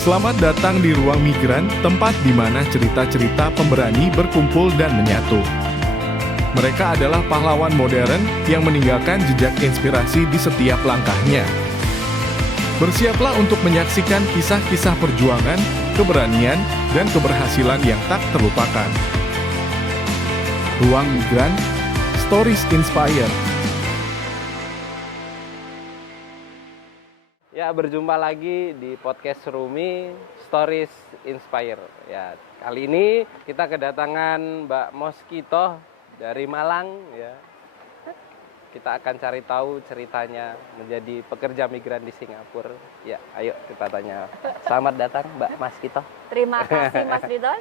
Selamat datang di Ruang Migran, tempat di mana cerita-cerita pemberani berkumpul dan menyatu. Mereka adalah pahlawan modern yang meninggalkan jejak inspirasi di setiap langkahnya. Bersiaplah untuk menyaksikan kisah-kisah perjuangan, keberanian, dan keberhasilan yang tak terlupakan. Ruang Migran, Stories Inspire. Ya, berjumpa lagi di podcast Rumi Stories Inspire. Ya, kali ini kita kedatangan Mbak Moskito dari Malang ya. Kita akan cari tahu ceritanya menjadi pekerja migran di Singapura. Ya, ayo kita tanya. Selamat datang Mbak Moskito. Terima kasih Mas Ridwan.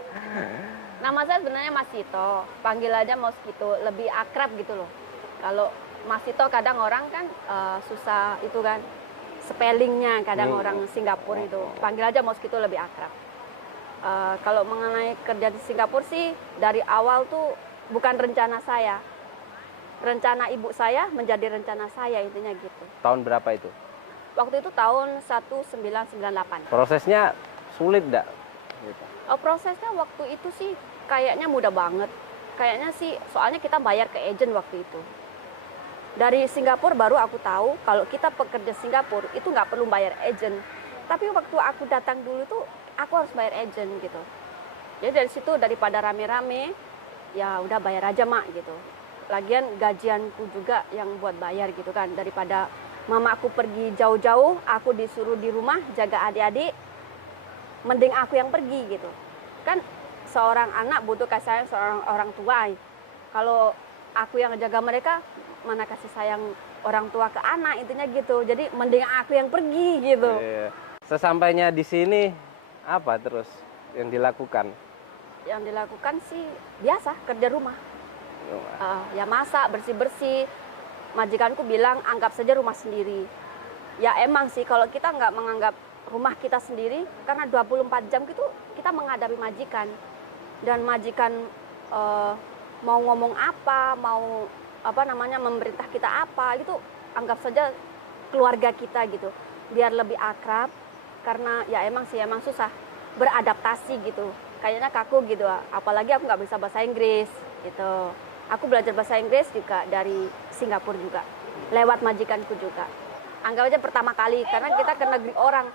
Nama saya sebenarnya Mas Tito, panggil aja Moskito, lebih akrab gitu loh. Kalau Mas Tito kadang orang kan susah itu kan. Spellingnya kadang orang Singapura itu panggil aja Moskito lebih akrab. Kalau mengenai kerja di Singapura sih dari awal tuh bukan rencana saya, rencana ibu saya menjadi rencana saya, intinya gitu. Tahun berapa itu? Waktu itu tahun 1998. Prosesnya sulit enggak? Gitu. Prosesnya waktu itu sih kayaknya mudah banget. Kayaknya sih soalnya kita bayar ke agent waktu itu. Dari Singapura baru aku tahu kalau kita pekerja Singapura itu nggak perlu bayar agent. Tapi waktu aku datang dulu tuh aku harus bayar agent gitu. Jadi dari situ daripada rame-rame ya udah bayar aja mak gitu. Lagian gajianku juga yang buat bayar gitu kan. Daripada mama aku pergi jauh-jauh, aku disuruh di rumah jaga adik-adik, mending aku yang pergi gitu. Kan seorang anak butuh kasih sayang seorang orang tua. Kalau aku yang jaga mereka, mana kasih sayang orang tua ke anak, intinya gitu. Jadi mending aku yang pergi gitu. Iya. Sesampainya di sini apa terus yang dilakukan? Yang dilakukan sih biasa kerja rumah. Ya masak, bersih-bersih. Majikanku bilang anggap saja rumah sendiri. Ya emang sih kalau kita nggak menganggap rumah kita sendiri, karena 24 jam itu kita menghadapi majikan. Dan majikan mau ngomong apa, mau memerintah kita apa, itu anggap saja keluarga kita gitu, biar lebih akrab. Karena ya emang susah beradaptasi gitu, kayaknya kaku gitu, apalagi aku nggak bisa bahasa Inggris gitu. Aku belajar bahasa Inggris juga dari Singapura juga, lewat majikanku juga. Anggap aja pertama kali, karena kita ke negeri orang,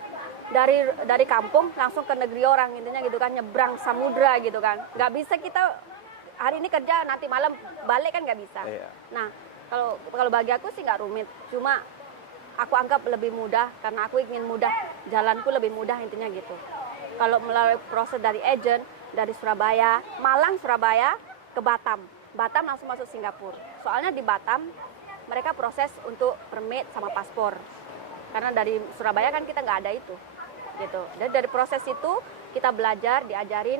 dari kampung langsung ke negeri orang, intinya gitu kan, nyebrang samudra gitu kan. Nggak bisa kita hari ini kerja nanti malam balik kan nggak bisa. Iya. Nah kalau bagi aku sih nggak rumit, cuma aku anggap lebih mudah karena aku ingin mudah, jalanku lebih mudah, intinya gitu. Kalau melalui proses dari agent dari Surabaya, Malang, Surabaya ke Batam langsung masuk Singapura. Soalnya di Batam mereka proses untuk permit sama paspor, karena dari Surabaya kan kita nggak ada itu gitu. Dan dari proses itu kita belajar, diajarin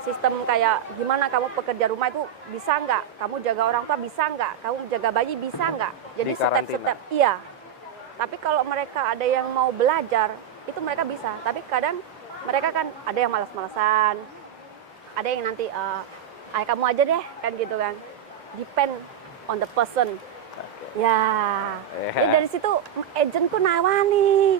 sistem kayak gimana kamu pekerja rumah itu bisa nggak, kamu jaga orang tua bisa nggak, kamu jaga bayi bisa nggak. Jadi step-step. Iya. Tapi kalau mereka ada yang mau belajar itu mereka bisa. Tapi kadang mereka kan ada yang malas-malasan, ada yang nanti kamu aja deh kan gitu kan. Depend on the person. Ya. Jadi dari situ agentku nawani,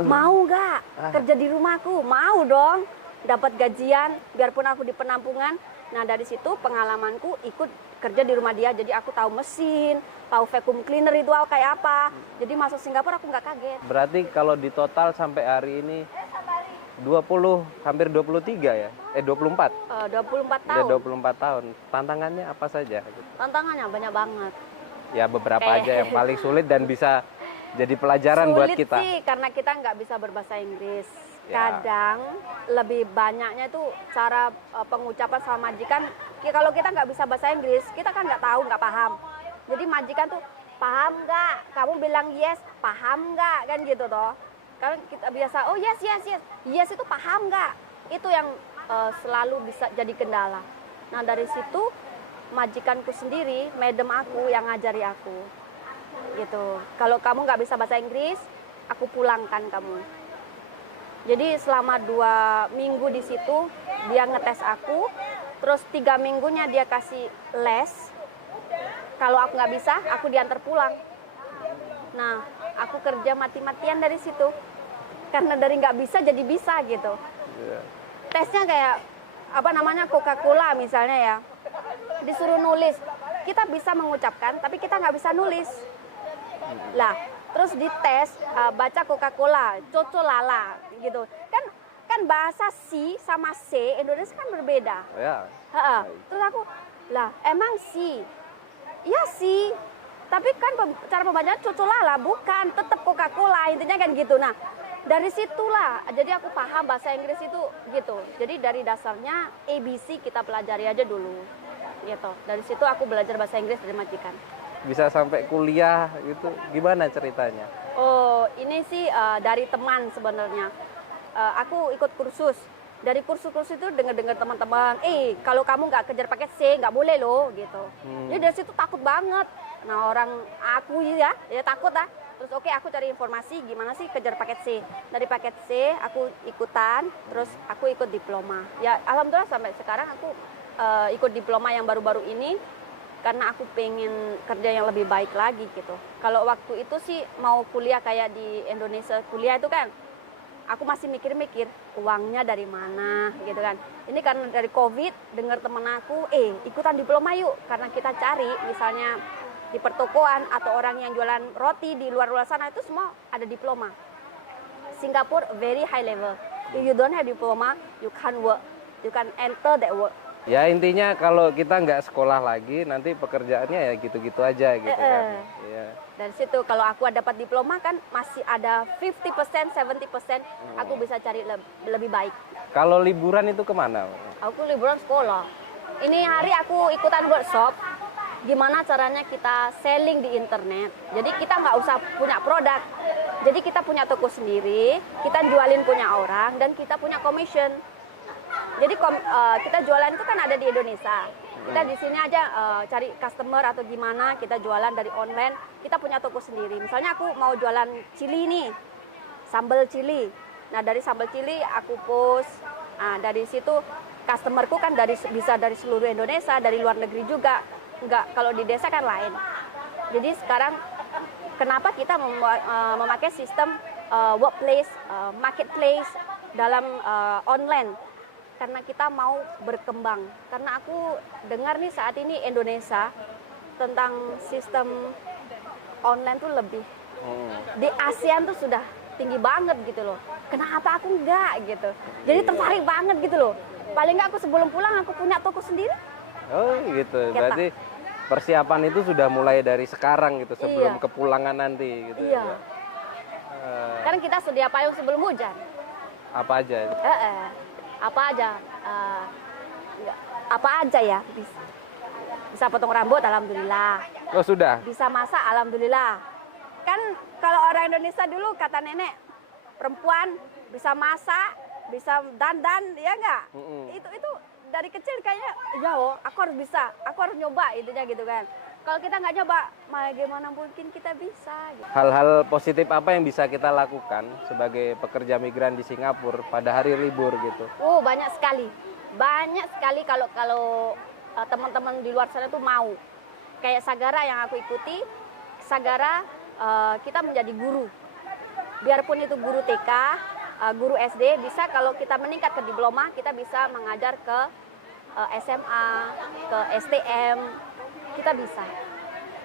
mau nggak kerja di rumahku? Mau dong. Dapat gajian, biarpun aku di penampungan. Nah dari situ pengalamanku ikut kerja di rumah dia, jadi aku tahu mesin, tahu vacuum cleaner itu kayak apa. Jadi masuk Singapura aku nggak kaget. Berarti kalau di total sampai hari ini 20, hampir 23 ya? 24? 24 tahun. Ya 24 tahun. Tantangannya apa saja? Tantangannya banyak banget. Ya beberapa aja yang paling sulit dan bisa jadi pelajaran buat kita. Sulit sih karena kita nggak bisa berbahasa Inggris. Ya. Kadang lebih banyaknya itu cara pengucapan sama majikan. Kalau kita nggak bisa bahasa Inggris, kita kan nggak tahu, nggak paham. Jadi majikan tuh paham nggak? Kamu bilang yes, paham nggak? Kan gitu toh. Karena kita biasa oh yes itu paham nggak? Itu yang selalu bisa jadi kendala. Nah dari situ majikanku sendiri, madam aku yang ngajari aku gitu. Kalau kamu nggak bisa bahasa Inggris, aku pulangkan kamu. Jadi selama 2 minggu di situ dia ngetes aku, terus 3 minggunya dia kasih les. Kalau aku nggak bisa, aku diantar pulang. Nah, aku kerja mati-matian dari situ. karena dari nggak bisa jadi bisa gitu. Iya. Tesnya kayak apa namanya Coca-Cola misalnya ya, disuruh nulis, kita bisa mengucapkan tapi kita nggak bisa nulis. Lah terus dites baca Coca-Cola, cocolala gitu kan bahasa si sama C Indonesia kan berbeda. Ya. Terus aku lah emang si ya sih, tapi kan cara pembacaan cocolala bukan, tetap Coca-Cola intinya kan gitu. Nah dari situlah jadi aku paham bahasa Inggris itu gitu. Jadi dari dasarnya ABC kita pelajari aja dulu gitu. Dari situ aku belajar bahasa Inggris dari majikan. Bisa sampai kuliah gitu, gimana ceritanya? Oh ini sih dari teman sebenarnya. Aku ikut kursus. Dari kursus-kursus itu dengar-dengar teman-teman, kalau kamu nggak kejar paket C nggak boleh loh gitu. Jadi dari situ takut banget. Nah orang aku ya takut lah. Terus oke, aku cari informasi gimana sih kejar paket C. Dari paket C aku ikutan, terus aku ikut diploma. Ya alhamdulillah sampai sekarang aku ikut diploma yang baru-baru ini karena aku pengen kerja yang lebih baik lagi gitu. Kalau waktu itu sih mau kuliah kayak di Indonesia kuliah itu kan, aku masih mikir-mikir uangnya dari mana gitu kan. Ini karena dari COVID, dengar temen aku, ikutan diploma yuk. Karena kita cari misalnya di pertokoan atau orang yang jualan roti di luar-luar sana itu semua ada diploma. Singapore very high level. If you don't have diploma, you can't work. You can enter that work. Ya intinya kalau kita nggak sekolah lagi nanti pekerjaannya ya gitu-gitu aja gitu kan. Iya. Dari situ kalau aku dapat diploma kan masih ada 50%, 70% aku bisa cari lebih baik. Kalau liburan itu kemana? Aku liburan sekolah. Ini hari aku ikutan workshop gimana caranya kita selling di internet. Jadi kita nggak usah punya produk. Jadi kita punya toko sendiri, kita jualin punya orang dan kita punya commission. Jadi kita jualan itu kan ada di Indonesia. Kita di sini aja cari customer atau gimana, kita jualan dari online. Kita punya toko sendiri. Misalnya aku mau jualan chili nih, sambal chili. Nah dari sambal chili aku post. Nah dari situ customerku kan bisa dari seluruh Indonesia, dari luar negeri juga. Enggak, kalau di desa kan lain. Jadi sekarang kenapa kita memakai sistem workplace, marketplace dalam online? Karena kita mau berkembang. Karena aku dengar nih saat ini Indonesia tentang sistem online tuh lebih. Di ASEAN tuh sudah tinggi banget gitu loh. Kenapa aku enggak gitu? Jadi tertarik banget gitu loh. Paling enggak aku sebelum pulang aku punya toko sendiri. Oh gitu, berarti persiapan itu sudah mulai dari sekarang gitu, sebelum kepulangan nanti gitu. Iya. Karena kita sedia payung sebelum hujan. Apa aja? Apa aja ya, bisa potong rambut alhamdulillah. Oh sudah? Bisa masak alhamdulillah. Kan kalau orang Indonesia dulu kata nenek, perempuan bisa masak, bisa dandan, ya enggak? Itu dari kecil kayaknya, aku harus bisa, aku harus nyoba intinya gitu kan. Kalau kita nggak nyoba, gimana mungkin kita bisa. Gitu. Hal-hal positif apa yang bisa kita lakukan sebagai pekerja migran di Singapura pada hari libur gitu? Oh banyak sekali kalau teman-teman di luar sana tuh mau. Kayak Sagara yang aku ikuti, Sagara kita menjadi guru. Biarpun itu guru TK, guru SD, bisa kalau kita meningkat ke diploma, kita bisa mengajar ke SMA, ke STM, kita bisa.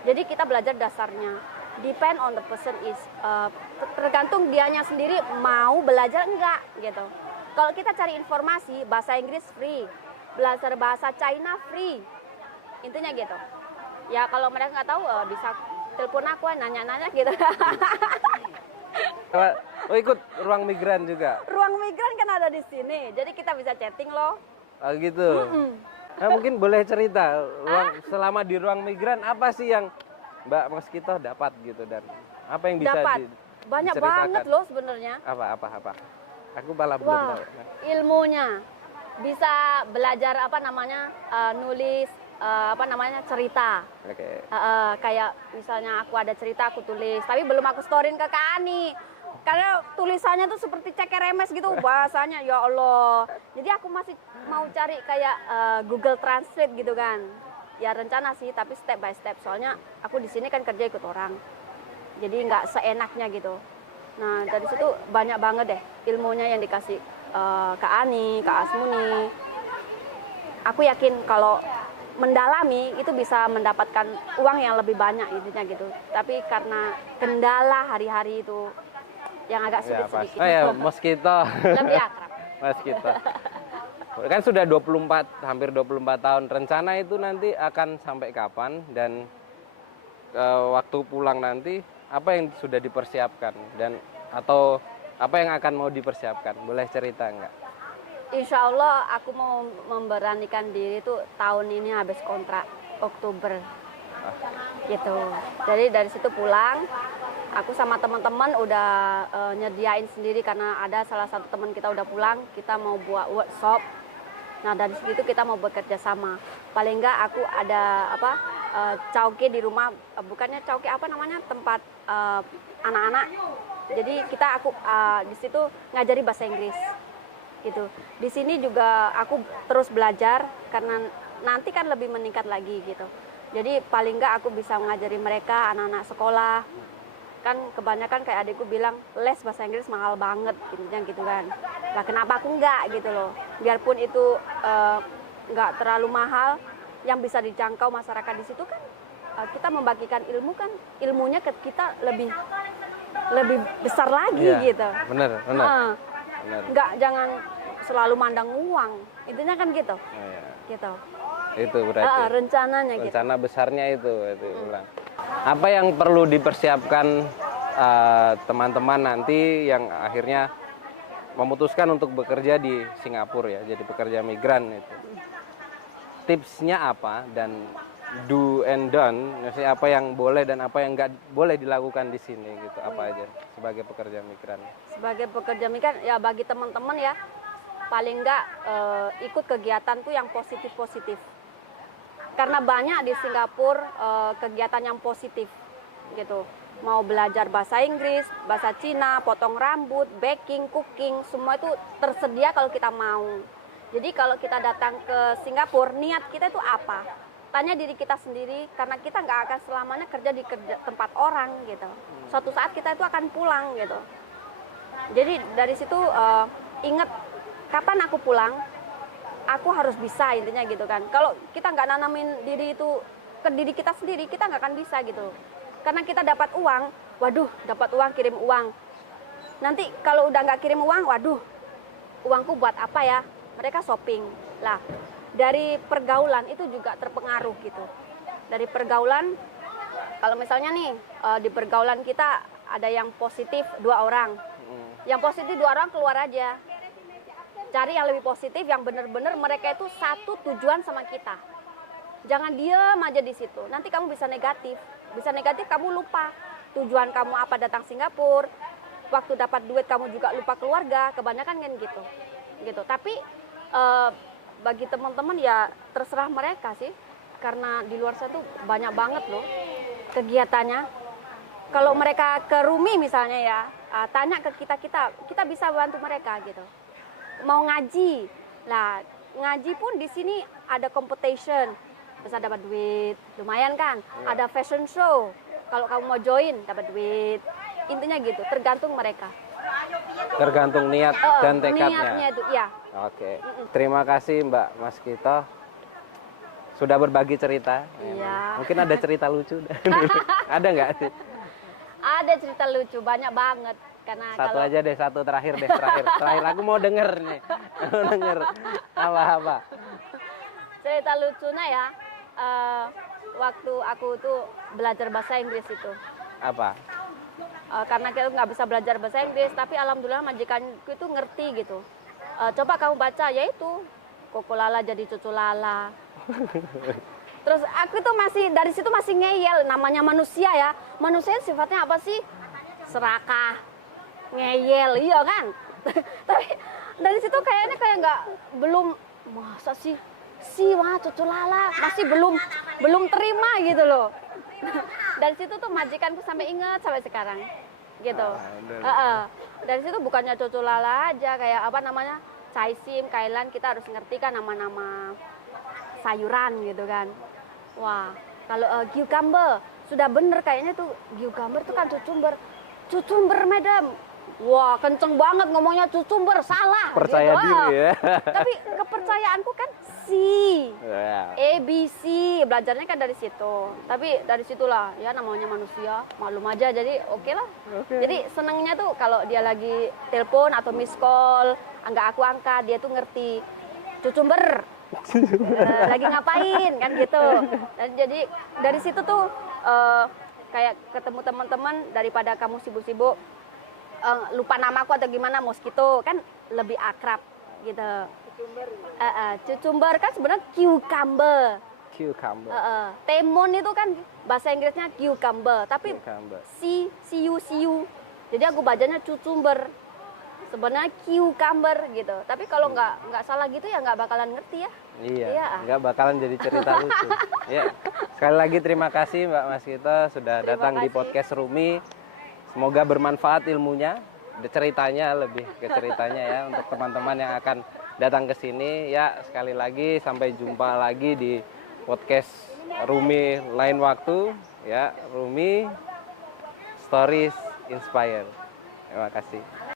Jadi kita belajar dasarnya. Depend on the person is tergantung dianya sendiri mau belajar enggak gitu. Kalau kita cari informasi bahasa Inggris free, belajar bahasa China free, intinya gitu. Ya kalau mereka nggak tahu bisa telepon aku nanya-nanya gitu. Oh ikut ruang migran juga? Ruang migran kan ada di sini, jadi kita bisa chatting loh. Oh gitu. Nah, mungkin boleh cerita selama di ruang migran apa sih yang Mbak Moskito dapat gitu dan apa yang bisa banyak banget loh sebenarnya. Apa? Aku malah belum tahu. Ilmunya bisa belajar nulis cerita. Kayak misalnya aku ada cerita aku tulis, tapi belum aku storyin ke Kak Ani. Karena tulisannya tuh seperti cekeremes gitu bahasanya, ya Allah. Jadi aku masih mau cari kayak Google Translate gitu kan. Ya rencana sih, tapi step by step. Soalnya aku di sini kan kerja ikut orang. Jadi nggak seenaknya gitu. Nah dari situ banyak banget deh ilmunya yang dikasih Kak Ani, Kak Asmuni. Aku yakin kalau mendalami itu bisa mendapatkan uang yang lebih banyak intinya gitu. Tapi karena kendala hari-hari itu yang agak sedikit-sedikit. Oh ya, Moskito. Lebih akrab. Moskito. Kan sudah hampir 24 tahun. Rencana itu nanti akan sampai kapan dan waktu pulang nanti apa yang sudah dipersiapkan dan atau apa yang akan mau dipersiapkan? Boleh cerita nggak? Insya Allah aku mau memberanikan diri tuh tahun ini habis kontrak Oktober gitu. Jadi dari situ pulang, aku sama teman-teman udah nyediain sendiri karena ada salah satu teman kita udah pulang, kita mau buat workshop. Nah dari situ kita mau bekerja sama. Paling nggak aku ada cauke di rumah, bukannya cauke apa namanya tempat anak-anak. Jadi aku di situ ngajari bahasa Inggris. Gitu. Di sini juga aku terus belajar karena nanti kan lebih meningkat lagi gitu. Jadi paling nggak aku bisa mengajari mereka anak-anak sekolah. Kan kebanyakan kayak adikku bilang les bahasa Inggris mahal banget gitu kan. Lah kenapa aku nggak gitu loh. Biarpun itu nggak terlalu mahal, yang bisa dijangkau masyarakat di situ kan kita membagikan ilmu kan ilmunya ke kita lebih besar lagi gitu. Bener. Nggak jangan selalu mandang uang intinya kan gitu. Gitu itu berarti rencananya gitu. Rencana besarnya itu ulang. Apa yang perlu dipersiapkan teman-teman nanti yang akhirnya memutuskan untuk bekerja di Singapura ya, jadi pekerja migran itu, tipsnya apa dan do and done, maksudnya apa yang boleh dan apa yang nggak boleh dilakukan di sini gitu, apa aja sebagai pekerja migran? Sebagai pekerja migran ya bagi teman-teman ya paling nggak ikut kegiatan tuh yang positif-positif. Karena banyak di Singapura kegiatan yang positif gitu. Mau belajar bahasa Inggris, bahasa Cina, potong rambut, baking, cooking, semua itu tersedia kalau kita mau. Jadi kalau kita datang ke Singapura, niat kita itu apa? Tanya diri kita sendiri, karena kita nggak akan selamanya kerja di tempat orang gitu. Suatu saat kita itu akan pulang gitu. Jadi dari situ ingat kapan aku pulang, aku harus bisa intinya gitu kan. Kalau kita nggak nanamin diri itu ke diri kita sendiri, kita nggak akan bisa gitu. Karena kita dapat uang, waduh dapat uang kirim uang. Nanti kalau udah nggak kirim uang, waduh uangku buat apa ya? Mereka shopping. Lah dari pergaulan itu juga terpengaruh gitu. Dari pergaulan, kalau misalnya nih di pergaulan kita ada yang positif 2 orang. Yang positif 2 orang keluar aja. Cari yang lebih positif, yang benar-benar mereka itu satu tujuan sama kita. Jangan diam aja di situ. Nanti kamu bisa negatif. Bisa negatif kamu lupa tujuan kamu apa datang Singapura. Waktu dapat duit kamu juga lupa keluarga. Kebanyakan kan gitu. Tapi bagi teman-teman ya terserah mereka sih. Karena di luar sana tuh banyak banget loh kegiatannya. Kalau mereka ke Rumi misalnya ya, tanya ke kita bisa bantu mereka gitu. Mau ngaji, lah ngaji pun di sini ada competition, bisa dapat duit, lumayan kan? Ada fashion show, kalau kamu mau join dapat duit, intinya gitu, tergantung mereka. Tergantung niat dan tekadnya. Niatnya itu, ya. Oke, terima kasih Mbak Moskito sudah berbagi cerita. Iya. Mungkin ada cerita lucu, ada nggak sih? Ada cerita lucu, banyak banget. Karena satu aja deh, satu terakhir aku mau denger nih. Mau denger apa cerita lucunya ya, waktu aku tuh belajar bahasa Inggris itu apa karena kita nggak bisa belajar bahasa Inggris, tapi alhamdulillah majikanku itu ngerti gitu. Coba kamu baca, yaitu Koko Lala jadi cucu Lala. Terus aku tuh dari situ masih ngeyel, namanya manusia ya, manusia sifatnya apa sih? Serakah, ngeyel, iya kan? Tapi dari situ kayaknya belum, masa sih wah cucu Lala masih belum terima gitu loh. Dari situ tuh majikanku sampai ingat sampai sekarang gitu. Dari situ bukannya cucu Lala aja, kayak apa namanya, Chai Sim, Kailan, kita harus ngerti kan nama-nama sayuran gitu kan. Wah kalau cucumber sudah bener kayaknya tuh, cucumber tuh kan cucumber madam. Wah, kenceng banget ngomongnya cucumber, salah. Percaya gitu. diri ya. Tapi kepercayaanku kan C, Ya. ABC, belajarnya kan dari situ. Tapi dari situlah, ya namanya manusia, maklum aja. Jadi oke lah. Jadi senangnya tuh kalau dia lagi telepon atau miss call, nggak aku angkat, dia tuh ngerti cucumber. Lagi ngapain kan gitu. Dan jadi dari situ tuh kayak ketemu teman-teman, daripada kamu sibuk-sibuk lupa namaku atau gimana, mosquito kan lebih akrab gitu. Cucumber kan sebenarnya cucumber. Cucumber. Temon itu kan bahasa Inggrisnya cucumber, tapi Cucumber. siu. Jadi aku bacanya cucumber. Sebenarnya cucumber gitu. Tapi kalau nggak salah gitu ya nggak bakalan ngerti ya. Iya, nggak bakalan jadi cerita lucu. Ya, sekali lagi terima kasih Mbak Moskito sudah Terima datang di kasih. podcast Rumi. Semoga bermanfaat ilmunya, ceritanya lebih ke ceritanya ya untuk teman-teman yang akan datang ke sini. Ya, sekali lagi sampai jumpa lagi di podcast Rumi lain waktu. Ya, Rumi Stories Inspire. Terima kasih.